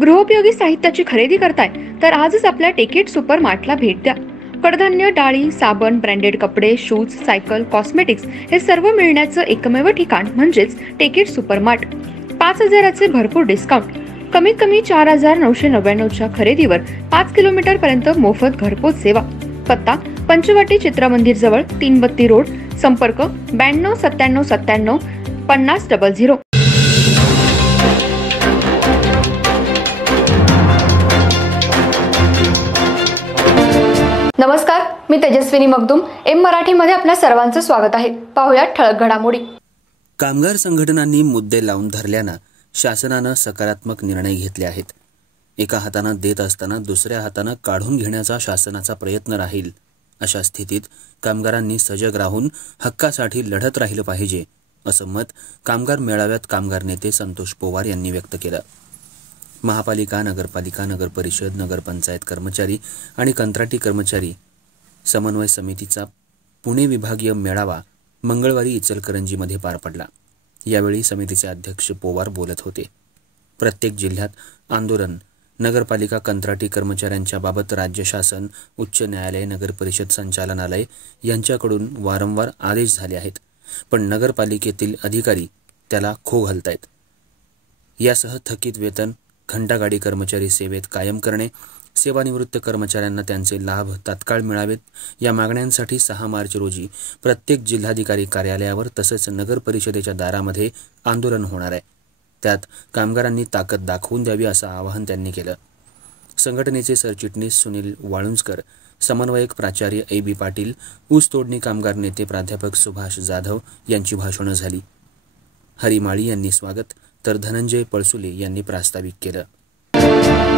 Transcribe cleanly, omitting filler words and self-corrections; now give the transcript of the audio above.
गृहोपयोगी साहित्याची खरेदी करताय तर आजच आपल्या टेकेट सुपर मार्टला भेट द्या। कडधान्य, डाळी, साबण, ब्रँडेड कपडे, शूज, सायकल, कॉस्मेटिक्स हे सर्व मिळण्याचं एकमेव ठिकाण म्हणजेच टेकेट सुपर मार्ट। 5,000चे भरपूर डिस्काउंट, कमीत कमी 4,999च्या खरेदीवर 5 किलोमीटर पर्यंत मोफत घरपोच सेवा। पत्ता पंचवटी चित्रमंदिर जवळ, 3 बत्ती रोड। संपर्क 92 97 97 50 00। नमस्कार, मी तेजस्विनी मगदूम। एम मराठीमध्ये आपल्या सर्वांचं स्वागत आहे। पाहूया ठळक घडामोडी। कामगार संघटनांनी मुद्दे लावून धरल्यानं शासनानं सकारात्मक निर्णय घेतले आहेत। एका हाताने देत असताना दुसऱ्या हाताने काढून घेण्याचा शासनाचा प्रयत्न राहील, अशा स्थितीत कामगारांनी सजग राहून हक्कासाठी लढत राहिलं पाहिजे, असं मत कामगार मेळाव्यात कामगार नेते संतोष पोवार यांनी व्यक्त केलं। महापालिका, नगरपालिका, नगरपरिषद, नगरपंचायत कर्मचारी आणि कंत्राटी कर्मचारी समन्वय समितीचा पुणे विभागीय मेळावा मंगळवारी इचलकरंजीमध्ये पार पडला। यावेळी समितीचे अध्यक्ष पोवार बोलत होते। प्रत्येक जिल्ह्यात आंदोलन, नगरपालिका कंत्राटी कर्मचाऱ्यांच्या बाबत राज्य शासन, उच्च न्यायालय, नगरपरिषद संचालनालय यांच्याकडून वारंवार आदेश झाले आहेत, पण नगरपालिकेतील अधिकारी त्याला खो घालतायत। यासह थकीत वेतन, घंटागाडी कर्मचारी सेवेत कायम करणे, सेवानिवृत्त कर्मचाऱ्यांना त्यांचे लाभ तात्काळ मिळावेत या मागण्यांसाठी 6 मार्च रोजी प्रत्येक जिल्हाधिकारी कार्यालयावर तसेच नगर परिषदेच्या दारामध्ये आंदोलन होणार आहे। त्यात कामगारांनी ताकद दाखवून द्यावी असं आवाहन त्यांनी केलं। संघटनेचे सरचिटणीस सुनील वाळुंजकर, समन्वयक प्राचार्य A.B. पाटील, ऊस तोडणी कामगार नेते प्राध्यापक सुभाष जाधव यांची भाषणं झाली। हरी माळी यांनी स्वागत तर धनंजय पळसुले यांनी प्रास्ताविक केलं।